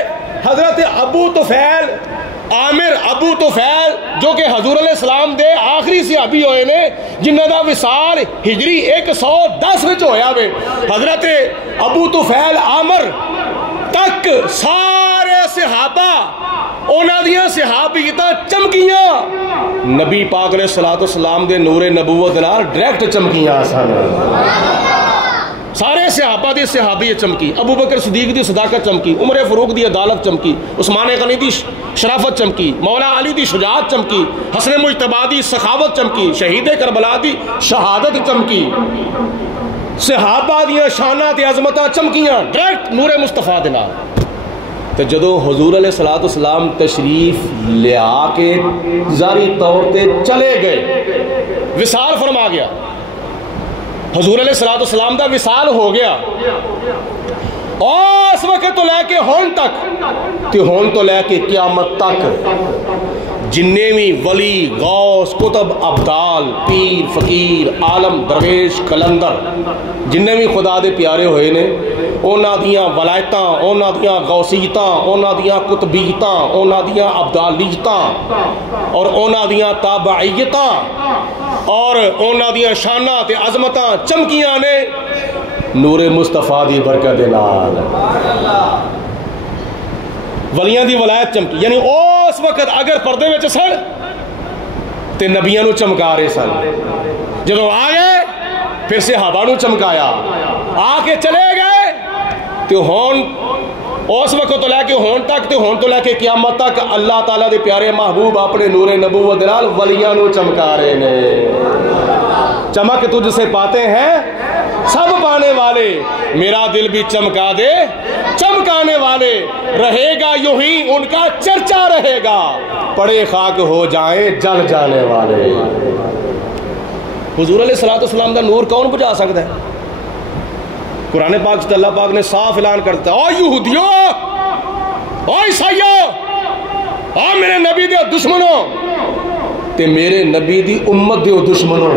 حضرت ابو طفیل عامر ابو طفیل جو کہ حضور علیہ السلام دے آخری صحابی ہوئے نے، جنہاں دا وصال ہجری 110 وچ ہویا وے، حضرت ابو طفیل عامر تک سارے صحابہ انہاں دیاں صحابیتاں چمکیاں نبی پاک علیہ السلام دے نور نبوت نال ڈائریکٹ چمکیاں سن۔ سارے صحابہ دی صحابیت چمکی، ابو بکر صدیق دی صداقت چمکی، عمر فاروق دی عدالت چمکی، عثمان غنی دی شرافت چمکی، مولا علی دی شجاعت چمکی، حسن مجتبی دی سخاوت چمکی، شہید کربلا دی شہادت چمکی، صحابہ دیاں شاناں تے عظمتاں چمکیاں ڈائریکٹ نور مصطفیٰ دے نال۔ تے جدو حضور علیہ السلام تشریف لیا کے ظاہری طور تے چلے گئے، وصال فرما گیا، حضور علیہ السلام دا وصال ہو گیا، اور اس وقت تو لے کے ہون تک تے ہون تو لے کے قیامت تک جننے بھی ولی غوث کتب ابدال پیر فقیر عالم درویش کلندر جننے بھی خدا دے پیارے ہوئے نے، اونا دیاں ولایتاں، اونا دیاں غوثیتاں، اونا دیاں قطبیتاں، اونا دیاں ابدالیتاں اور اونا دیاں تابعیتاں اور اونا دیاں شاناں تے عظمتاں چمکیاں نے نور مصطفیٰ دی برکت دے نال۔ ولیاں دی ولایت چمکی، یعنی اس وقت اگر پردے وچ سن تے نبیاں نو چمکا رہے سن، جدو آ گئے پھر صحابہ نو چمکایا، آ کے چلے گئے تو ہون اس وقت تو لے کے ہون تک تے ہون تو لے کے قیامت تک اللہ تعالیٰ دے پیارے محبوب اپنے نور نبوت نال ولیاں نو چمکا رہے نے۔ چمک تجھ سے پاتے ہیں سب پانے والے، میرا دل بھی چمکا دے چمکانے والے، رہے گا یوں ہی ان کا چرچا رہے گا، پڑے خاک ہو جائیں جل جانے والے۔ حضور علیہ السلام دا نور کون بجھا سکتا ہے؟ قرآن پاک سے اللہ پاک نے صاف اعلان کرتا ہے، او یہودیو، او عیسائیو، او میرے نبی دے دشمنوں تے میرے نبی دی امت دے دشمنوں،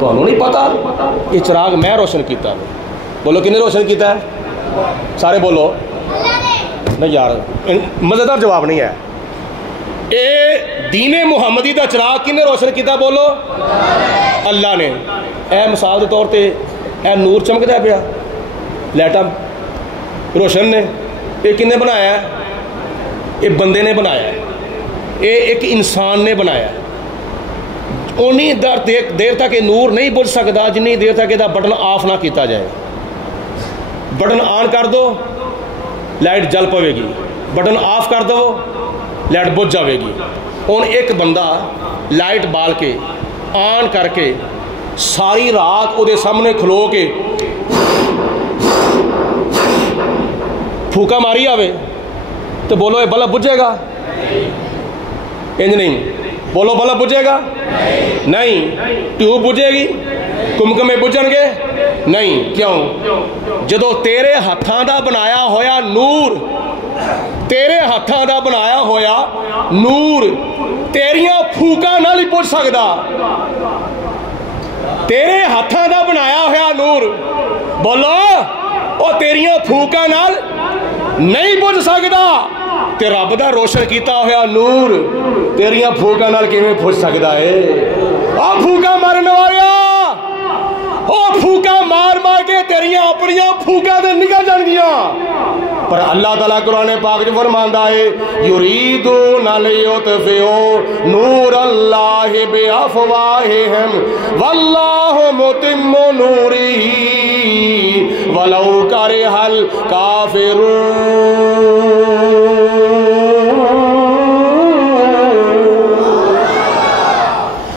تو انہوں نہیں پتا یہ چراغ میں روشن کیتا ہے۔ بولو کنے روشن کیتا ہے؟ سارے بولو نہیں یار، مزیدار جواب نہیں ہے۔ اے دین محمدی دا چراغ کنے روشن کیتا؟ بولو اللہ نے۔ اے مثال دے طور تے اے نور چمکدا پیا، لائٹاں روشن نے، یہ کنے بنایا ہے؟ یہ بندے نے بنایا ہے، یہ ایک انسان نے بنایا ہے۔ اونی دیر تک یہ نور نہیں بجھ سکتا جنی دیر تک یہ بٹن آف نہ کیتا جائے۔ بٹن آن کر دو لائٹ جل پوے گی، بٹن آف کر دو لائٹ بجھ جاوے گی۔ ہن ایک بندہ لائٹ بال کے آن کر کے ساری رات وہ سامنے کھلو کے پھوکا ماری آوے تو بولو یہ بلب بجھے گا؟ انج نہیں، بولو بلب بجھے گا؟ نہیں۔ ٹیوب بجھے گی؟ کمکمے بجھن گے؟ نہیں۔ کیوں؟ جدو تیرے ہاتھاں دا بنایا ہویا نور، تیرے ہاتھاں دا بنایا ہویا نور تیریاں پھوکا نہ نہیں بجھ سکدا۔ تیرے ہاتھاں دا بنایا ہویا نور، بولو او تیریاں پھوکا نال نہیں بجھ سکدا، تے رب دا روشن کیتا ہویا نور تیریاں پھوکا نال کیویں بجھ سکدا ہے؟ او پھوکا مارن والیا، او پھوکا مار مار کے تیریاں اپنیاں پھوکا دے نکل جان گیاں۔ پر اللہ تعالیٰ قرآن پاک جو فرماندا ہے یریدون لیطفئوا نور اللہ بافواہہم واللہ متم نورہ ولو کرہ الکافرون۔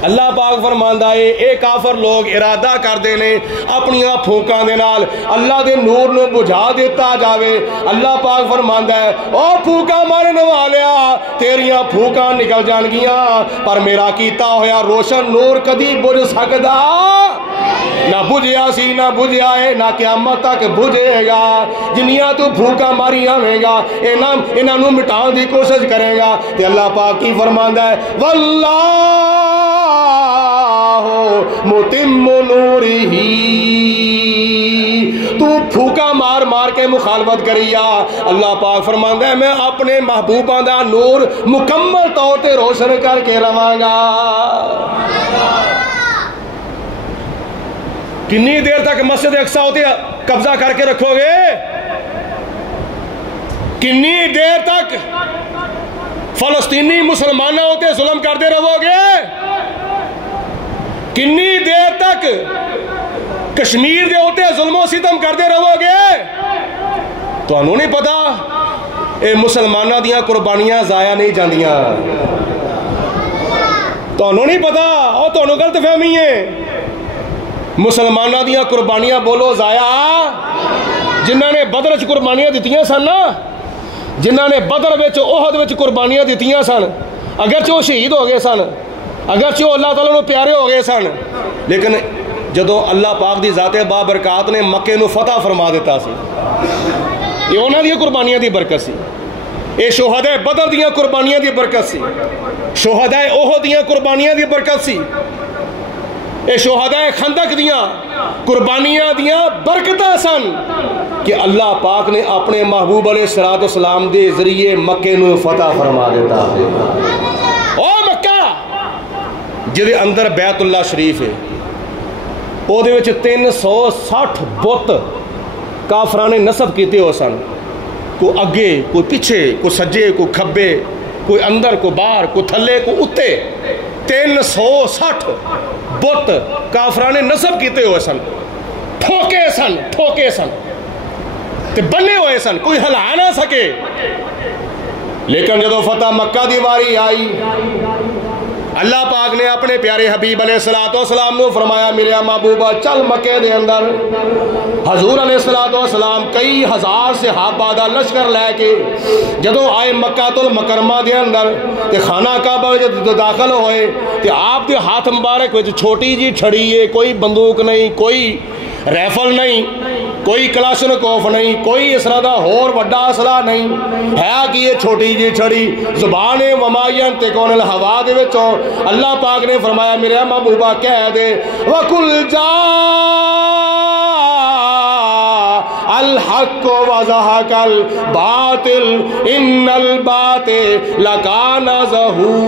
اللہ پاک فرماندا ہے اے کافر لوگ ارادہ کر دینے اپنیاں پھونکاں دے نال اللہ دے نور نو بجھا دیتا جاوے۔ اللہ پاک فرماندا ہے او پھونکاں مارن والیا تیریاں پھونکاں نکل جان گیاں، پر میرا کیتا ہویا روشن نور کدی بجھ سکدا نہ بجھیا سی، نہ بجھیا ہے، نہ قیامت تک بجھے گا۔ جنیاں تو پھونکاں ماری آویں گا انہاں نو مٹان دی کوشش کرے گا، تے اللہ پاک کی فرماندا ہے واللہ متم نورہ، تو پھوکا مار مار کے مخالفت کریا، اللہ پاک فرماندا ہے میں اپنے محبوباں دا نور مکمل طور تے روشن کر کے رواں گا۔ کنی دیر تک مسجد اقصی ہوتے قبضہ کر کے رکھو گے؟ کنی دیر تک فلسطینی مسلمانوں ہوتے ظلم کرتے رہو گے؟ کنی دیر تک کشمیر دے ہوتے ظلم و ستم کرتے رہو گے؟ تو انہوں نہیں پتا اے مسلمانہ دیاں قربانیاں ضائع نہیں جاندیاں، تو انہوں نہیں پتا، اور تو انہوں غلط فہمی ہے۔ مسلمانہ دیاں قربانیاں بولو ضائع، جنہاں نے بدر وچ قربانیاں دتیاں سن نا، جنہاں نے بدر وچ احد وچ قربانیاں دتیاں سن، اگرچہ وہ شہید ہو گئے سن، اگرچہ وہ اللہ تعالیٰ نے پیارے ہو گئے سن، لیکن جدو اللہ پاک دی ذات بابرکات نے مکے نو فتح فرما دیتا سی، یہ انہاں دی قربانیاں دی برکت سی، یہ شہداء بدر دیاں قربانیاں دی برکت سی، شہداء احد دیاں قربانیاں دی برکت سی، یہ شہداء خندق دیاں قربانیاں دیاں برکتاں سن کہ اللہ پاک نے اپنے محبوب علیہ السلام دے ذریعے مکے نو فتح فرما دیتا ہے۔ او مکہ جدے اندر بیت اللہ شریف ہے، او دے وچ 360 بت کافراں نے نصب کیتے ہو سن، کوئی اگے کوئی پیچھے کوئی سجے کوئی کھبے کوئی اندر کوئی باہر کوئی تھلے کوئی اتے 360 بت کافراں نے نصب کیتے ہوئے سن ٹھوکے سن تے بنے ہوئے سن کوئی ہلا نہ سکے لیکن جدو فتح مکہ دی واری آئی اللہ پاک نے اپنے پیارے حبیب علیہ السلام نے فرمایا میرے محبوبہ چل مکے دے اندر حضور علیہ السلام کئی ہزار صحابہ دا لشکر لے کے جدو آئے مکہ المکرمہ دے اندر تے خانہ کعبہ جدو داخل ہوئے تے آپ دے ہاتھ مبارک وچ چھوٹی جی چھڑی ہے کوئی بندوق نہیں کوئی ریفل نہیں کوئی کلاشنکوف نہیں کوئی اس طرح دا ہور وڈا اسلحہ نہیں ہے کہ یہ چھوٹی جی چھڑی زبان وما ینطق عن الہوا دے وچوں اللہ پاک نے فرمایا میرے محبوبہ کہہ دے وَقُلْ جَاءَ الْحَقُّ وَزَهَقَ الْبَاطِلُ إِنَّ الْبَاطِلَ كَانَ زَهُوقًا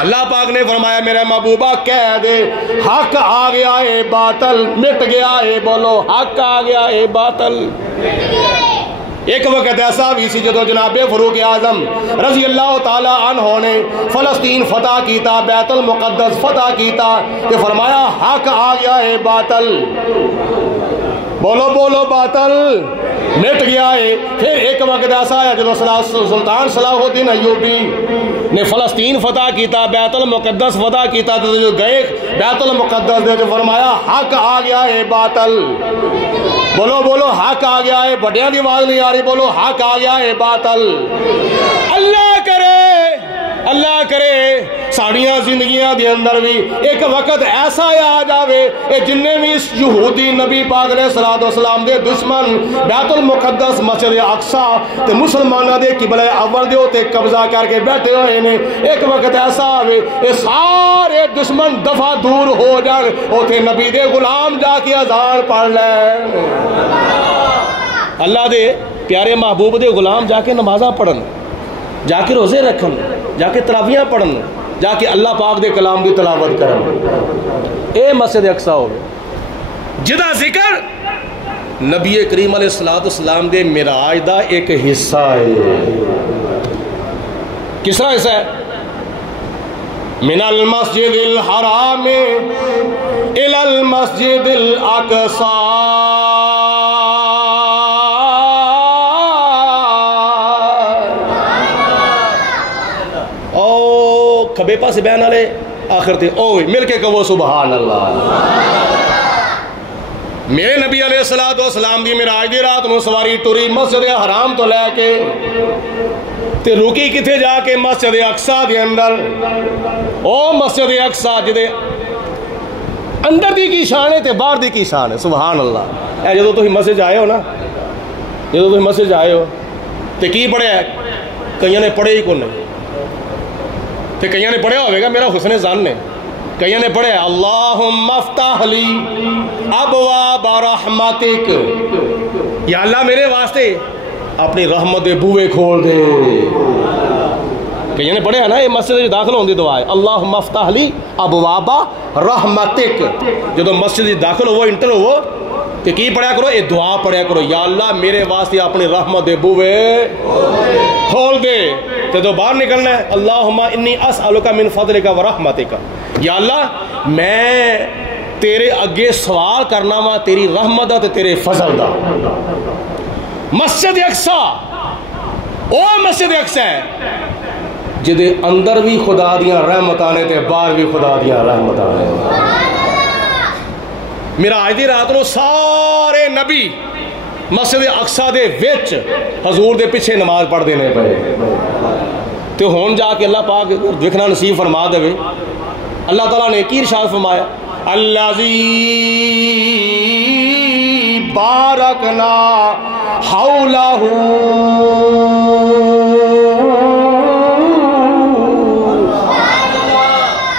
اللہ پاک نے فرمایا میرے محبوبہ کہہ دے حق آ گیا ہے باطل مٹ گیا ہے بولو حق آ گیا ہے باطل ایک وقت ایسا بھی سی جدو جناب فاروق اعظم رضی اللہ تعالیٰ عنہ نے فلسطین فتح کیتا بیت المقدس فتح کیتا کہ فرمایا حق آ گیا ہے باطل بولو باطل مٹ گیا ہے پھر ایک وقت ایسا ہے جدو سلطان صلاح الدین ایوبی نے فلسطین فتح کیتا بیت المقدس فتح کیتا تو جو گئے بیت المقدس دے جو فرمایا حق آ گیا ہے باطل بولو حق آ گیا ہے بڑیاں دی آواز نہیں آ رہی بولو حق آ گیا ہے باطل اللہ کرے ساڑیاں زندگیاں دے اندر بھی ایک وقت ایسا آ جاوے جننے بھی یہودی نبی پاک علیہ السلام دے دشمن بیت المقدس مسجد اقصی تے مسلمانہ دے قبلہ اول دے ہوتے قبضہ کر کے بیٹھے ہوئے نے ایک وقت ایسا آوے سارے دشمن دفع دور ہو جان ہوتے نبی دے غلام جا کے اذان پڑھ لیں اللہ دے پیارے محبوب دے غلام جا کے نمازاں پڑھن جا کے روزے رکھن جا کے تراویحاں پڑھن جا کے اللہ پاک دے کلام دی تلاوت کرن اے مسجد اقصی ہوئے جدا ذکر نبی کریم علیہ السلام دے معراج دا ایک حصہ ہے کس طرح حصہ ہے من المسجد الحرام الى المسجد الاقصی کھبے پاسے بیان والے آخر تے اوہ مل کے کہو سبحان اللہ میرے نبی علیہ السلام دی معراج دی رات نو سواری ٹری مسجد حرام تو لے کے تے رکی کتھے جا کے مسجد اقصی دے اندر او مسجد اقصی جدے اندر دی کی شان ہے تے باہر دی کی شان ہے سبحان اللہ اے جدو تسی مسجد آئے ہو نا جدو تسی مسجد آئے ہو تے کی پڑھے ہے کئیاں نے پڑھے ہی کون نہیں تے کئیاں نے پڑھیا ہوئے گا میرا حسن ظن ہے کئیاں نے پڑھے اللہم افتح لی ابواب رحمتک یا اللہ میرے واسطے اپنی رحمت دے بوئے کھول دے کئیاں نے پڑھے نا یہ مسجد داخل ہوندی دعا ہے اللہم افتح لی ابواب رحمتک جدو مسجد داخل ہو انٹر ہو کہ کی پڑھیا کرو یہ دعا پڑھیا کرو یا اللہ میرے واسطے اپنی رحمت دے بوئے کھول دے تے تو باہر نکلنا ہے اللہم انی اسألک من فضلک و رحمتک یا اللہ میں تیرے اگے سوال کرنا وا تیری رحمت دا تے تیرے فضل دا مسجد اقصی او مسجد اقصی ہے جدے اندر بھی خدا دیاں رحمتاں نے تے باہر بھی خدا دیاں رحمتاں نے معراج دی رات نو سارے نبی مسجد اقصی دے وچ حضور دے پیچھے نماز پڑھ دینے پے تو ہون جا کے اللہ پاک دیکھنا نصیب فرما دے اللہ تعالیٰ نے کی ارشاد فرمایا الذی بارکنا حولہ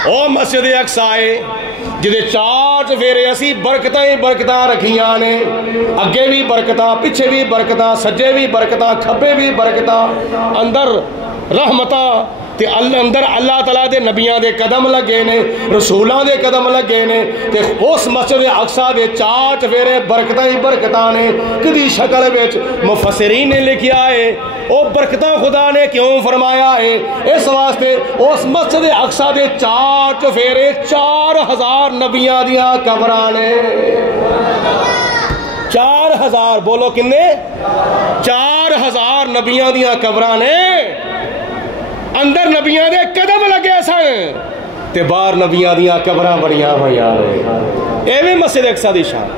او مسجد اقصی جدے چار چفیرے اسی برکتاں ہی برکتاں رکھیاں نے اگے بھی برکتاں پیچھے بھی برکتاں سجے بھی برکتاں کھبے بھی برکتاں اندر رحمتاں تے اندر اللہ تعالیٰ دے نبیاں دے قدم لگے نے رسولاں دے قدم لگے نے تے اس مسجد اقصی دے چار چفیرے برکتاں ہی برکتاں نے کدی شکل وچ مفسرین نے لکھیا ہے او برکتاں خدا نے کیوں فرمایا ہے اس واسطے اس مسجد اقصی دے چار چفیرے 4000 نبیاں دیاں قبراں نے 4000 بولو کنے 4000 نبیاں دیاں قبراں نے اندر نبیاں دے قدم لگے سن تے باہر نبیاں دیاں قبراں بڑیاں ہویاں نے ایویں مسجد اقصی دی شان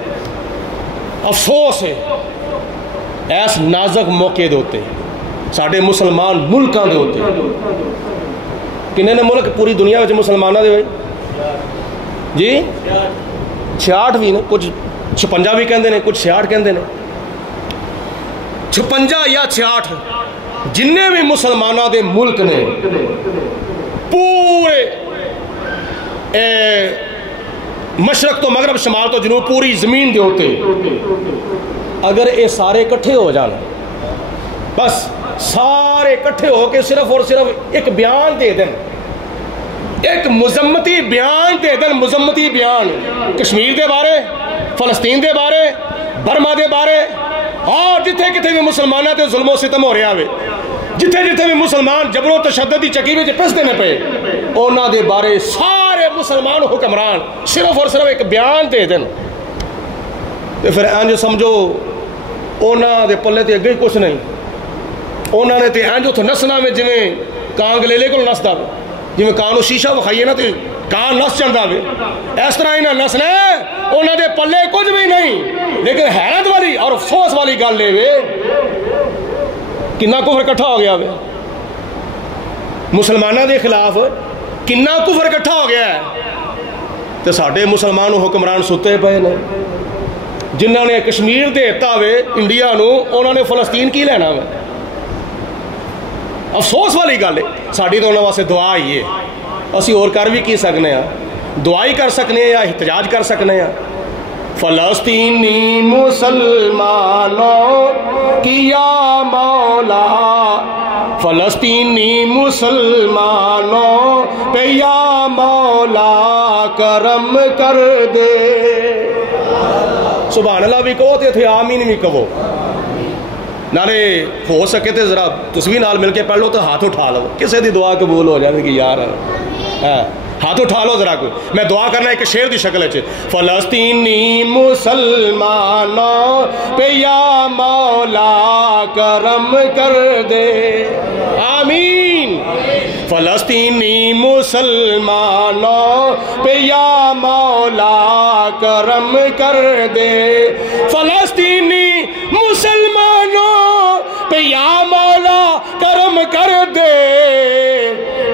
افسوس ہے ایس نازک موقع دے ہوتے ساڈے مسلمان ملکاں دے ہوتے کنے نے ملک پوری دنیا وچ مسلماناں دے ہوئے جی 66 بھی نے کچھ 56 بھی کہندے نے کچھ 66 کہندے نے 56 یا 66 جننے بھی مسلمانوں دے ملک نے پورے مشرق تو مغرب شمال تو جنوب پوری زمین دے ہوتے اگر یہ سارے کٹھے ہو جانا بس سارے کٹھے ہو کے صرف اور صرف ایک بیان دے دیں ایک مذمتی بیان دے دیں مذمتی بیان کشمیر دے بارے فلسطین دے بارے برما دے بارے اور جتھے کتھے بھی مسلمانوں تے ظلم و ستم ہو رہا ہوئے جتھے جتھے بھی مسلمان جبر و تشدد دی چکی وچ پسدے نے پے انہاں دے بارے سارے مسلمان حکمران صرف اور صرف ایک بیان دے دیں تے پھر انج سمجھو انہاں دے پلے تے اگے کچھ نہیں انہاں نے تے انج اتھے نسنا میں جویں کانگ لے کول نسدا جویں کان نوں شیشہ وکھائیے نا تے کان نس چڑھدا وے اس طرح انہاں نسنا انہاں دے پلے کچھ بھی نہیں لیکن حیرت والی اور افسوس والی گل اے وے کنا کفر اکٹھا ہو گیا وے مسلمانوں دے خلاف کنا کفر اکٹھا ہو گیا ہے تے ساڈے مسلمان حکمران ستے پئے نے جنہاں نے کشمیر دے دتا وے انڈیا نو انہاں نے فلسطین کی لینا وے افسوس والی گل ہے ساڈی تو انہاں واسطے دعا ہی ہے اسی اور کر بھی کی سکنے ہیں دعائی کر سکنے ہیں یا احتجاج کر سکنے ہیں فلسطینی مسلمانوں کی یا مولا فلسطینی مسلمانوں پہ یا مولا کرم کر دے سبحان اللہ بھی کہو تھے آمین بھی کہو نالے ہو سکے تو ذرا تسبیح نال مل کے پڑھ لو تو ہاتھ اٹھا لو کسی دی دعا قبول ہو جائے کہ یار ہاتھ اٹھا لو ذرا کوئی میں دعا کرنا ایک شعر دی شکل ہے فلسطینی مسلمانوں پہ یا مولا کرم کر دے آمین فلسطینی مسلمانوں پہ یا مولا کرم کر دے فلسطینی مسلمانوں پہ یا مولا کرم کر دے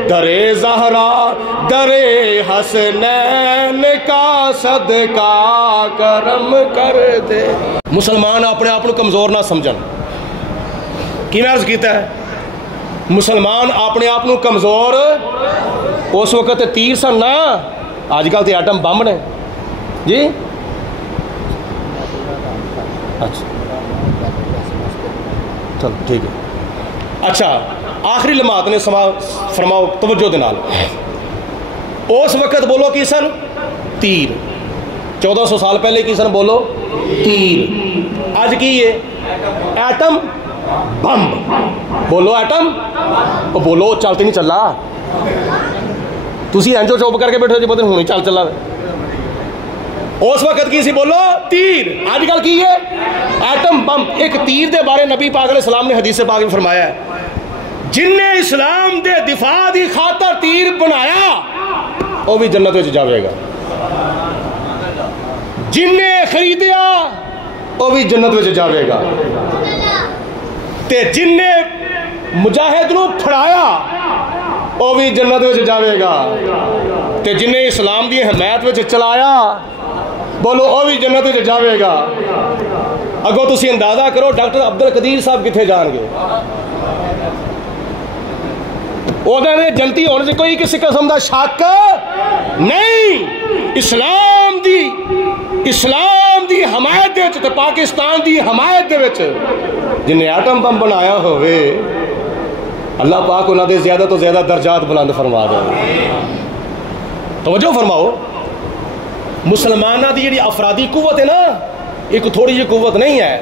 درے زہرا درے حسنین کا صدقہ کرم کر دے مسلمان اپنے آپ کو کمزور نہ سمجھن کی میں عرض کیتا ہے مسلمان اپنے آپ کو کمزور اس وقت تیر سن نا آج کل تو ایٹم بم نے جی اچھا چلو ٹھیک ہے اچھا آخری لمحات نے فرماؤ توجہ دنال اس وقت بولو کی سن تیر 1400 سال پہلے کی سن بولو تیر آج کی یہ ایٹم بم بولو ایٹم بولو چلتے نہیں چلا تسی انجو چوپ کر کے بیٹھو جی پتہ نہیں چل چلا اس وقت کی سی بولو تیر آج کل کی ہے ایٹم بم ایک تیر دے بارے نبی پاک علیہ السلام نے حدیث پاک میں فرمایا ہے جن نے اسلام دے دفاع دی خاطر تیر بنایا وہ بھی جنت میں جاوے گا جن نے خریدیا وہ بھی جنت میں جاوے گا تے جن نے مجاہد نو پھڑایا وہ بھی جنت میں جاوے گا تے جن نے اسلام دی حمایت میں چلایا بولو وہ بھی جنت میں جاوے گا اگو تسی اندازہ کرو ڈاکٹر عبدالقدیر صاحب کتنے جان گے انہوں نے جنتی ہونے سے کوئی کسی قسم دا شک نہیں اسلام دی حمایت دے وچ تے پاکستان دی حمایت دے وچ جن نے ایٹم بم بنایا ہوئے اللہ پاک انہوں نے زیادہ تو زیادہ درجات بلند فرما دے. توجہ فرماؤ، مسلمانوں کی جڑی افرادی قوت ہے نا، ایک تھوڑی جی قوت نہیں ہے.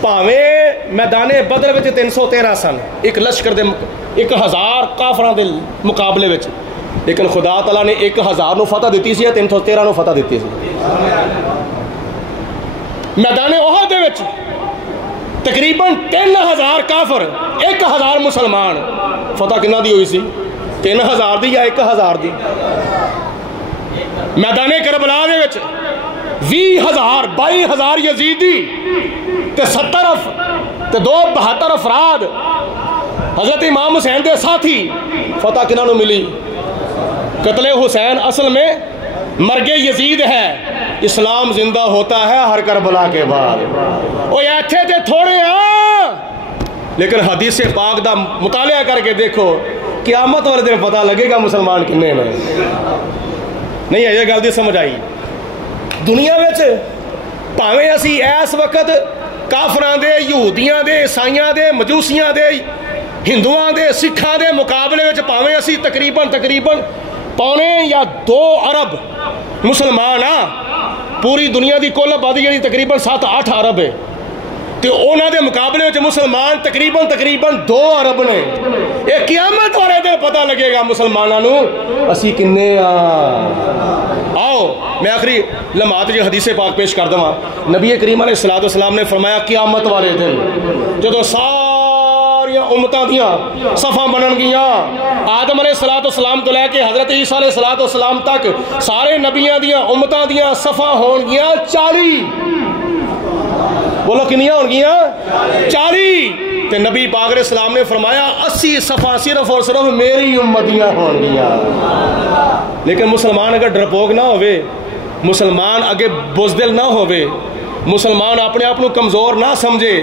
پاویں میدان بدر وچ 313 سن ایک لشکر دے 1000 کافراں دے مقابلے وچ، لیکن خدا تعالیٰ نے 1000 نو فتح دیتی سی، 313 نو فتح دیتی سی. میدان احد دے وچ تقریباً 3000 کافر 1000 مسلمان، فتح کنہ دی ہوئی سی؟ 3000 دی یا 1000 دی؟ میدان کربلا دے وچ 20,000 22,000 یزیدی تے 72 افراد حضرت امام حسین دے ساتھی، فتح کنہ نو ملی؟ قتل حسین اصل میں مرگ یزید ہے، اسلام زندہ ہوتا ہے ہر کربلا کے بعد. وہ ایتھے تے تھوڑے ہاں، لیکن حدیث پاک دا مطالعہ کر کے دیکھو، قیامت والے دن پتہ لگے گا مسلمان کنے نے. نہیں ہے یہ گل دی سمجھ آئی؟ دنیا وچ پاویں اسی اس وقت کافراں دے، یہودیاں دے، عیسائیاں دے، مجوسیاں دے، ہندوؤں دے، سکھاں دے مقابلے وچ پاویں اسی تقریباً 1.25 یا 2 ارب مسلمان ہاں. پوری دنیا دی کل آبادی جڑی تقریباً 7-8 ارب ہے، تے انہاں دے مقابلے وچ مسلمان تقریباً 2 ارب نے. یہ قیامت والے دن پتہ لگے گا مسلماناں نو اسی کنے ہاں. آؤ میں آخری لمحات جو حدیث پاک پیش کر دوں. نبی کریم علیہ السلام نے فرمایا قیامت والے دن جدو ساری امتاں دیاں صفاں بنن گیاں، آدم علیہ السلام تو لے کے حضرت عیسیٰ علیہ السلام تک سارے نبیاں دیاں امتاں دیاں صفاں ہون گیاں 40. بولو کنیاں ہون گیاں؟ 40. تے نبی پاک علیہ السلام نے فرمایا 80 صفحہ صرف اور صرف میری امتیاں ہون گیاں. لیکن مسلمان اگر ڈرپوک نہ ہوئے، مسلمان اگے بزدل نہ ہوئے، مسلمان اپنے آپ کو کمزور نہ سمجھے،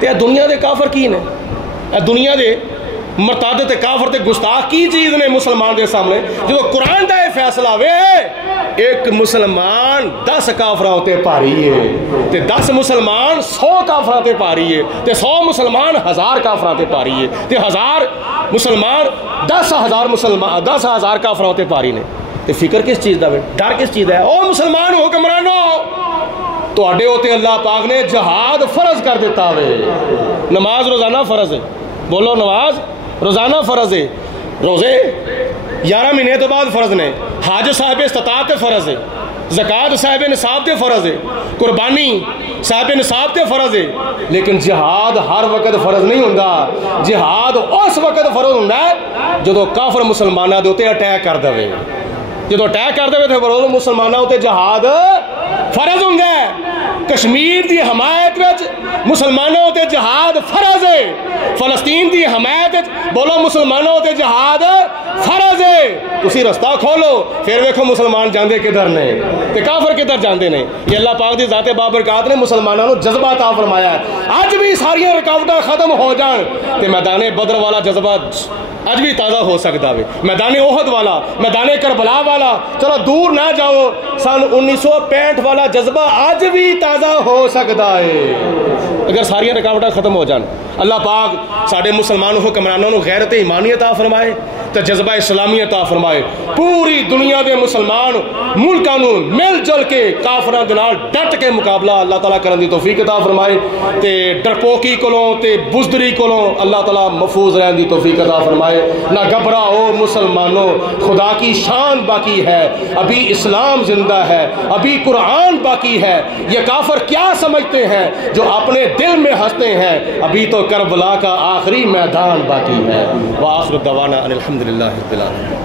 تے دنیا دے کافر کی نے؟ دنیا دے مرتد تے کافر تے گستاخ کی چیز نے مسلمان دے سامنے؟ جو قرآن دا یہ فیصلہ ہوئے ایک مسلمان 10 کافراں تے پاری ہے، تے 10 مسلمان 100 کافراں تے پاری ہے، تے 100 مسلمان 1000 کافراں تے پاری ہے، تے 1000 مسلمان 10,000 کافراں تے پاری نے. تے فکر کس چیز دا ہے؟ ڈر کس چیز ہے؟ او مسلمان حکمرانو، تو اڈے ہوتے اللہ پاک نے جہاد فرض کر دیتا ہے. نماز روزانہ فرض ہے، بولو نماز روزانہ فرض ہے. روزے 11 مہینے تو بعد فرض نے، حج صاحب استطاعت فرض ہے، زکوٰۃ صاحب نصاب تے فرض ہے، قربانی صاحب نصاب تے فرض ہے. لیکن جہاد ہر وقت فرض نہیں ہوندا. جہاد اس وقت فرض ہوندا ہے جدو کافر مسلمانوں دے اوتے اٹیک کر دے. جدو اٹیک کر دے تے مسلمانوں اوتے جہاد فرض ہوندا ہے. کشمیر دی حمایت وچ مسلمانوں تے جہاد فرض ہے. فلسطین دی حمایت وچ بولو مسلمانوں تے جہاد فرض ہے. تسی رستہ کھولو پھر ویکھو مسلمان جاندے کدھر نے تے کافر کدھر جاندے نے. یہ اللہ پاک دی ذات بابرکات نے مسلمانوں کو جذبہ عطا فرمایا ہے. اج بھی ساری رکاوٹاں ختم ہو جان تے میدان بدر والا جذبہ اج بھی تازہ ہو سکتا ہے. میدان احد والا، میدان کربلا والا، چلو دور نہ جاؤ، سن 1965 والا جذبہ آج بھی تازہ ہو سکتا ہے اگر ساری رکاوٹیں ختم ہو جان. اللہ پاک سارے مسلمان حکمرانوں کو غیرت ایمانی عطا فرمائے تو جذبہ اسلامی عطا فرمائے. پوری دنیا کے مسلمان ملکوں مل جل کے کافراں دے نال ڈٹ کے مقابلہ اللہ تعالیٰ کرن دی توفیق عطا فرمائے تے ڈرپوکی کولوں تے بزدری کولوں اللہ تعالیٰ محفوظ رہن دی توفیق عطا فرمائے. نہ گھبراؤ مسلمانوں، خدا کی شان باقی ہے، ابھی اسلام زندہ ہے، ابھی قرآن باقی ہے. یہ کافر کیا سمجھتے ہیں جو اپنے دل میں ہنستے ہیں؟ ابھی تو کربلا کا آخری میدان باقی ہے. وآخر دعوانا ان الحمدللہ رب العالمین.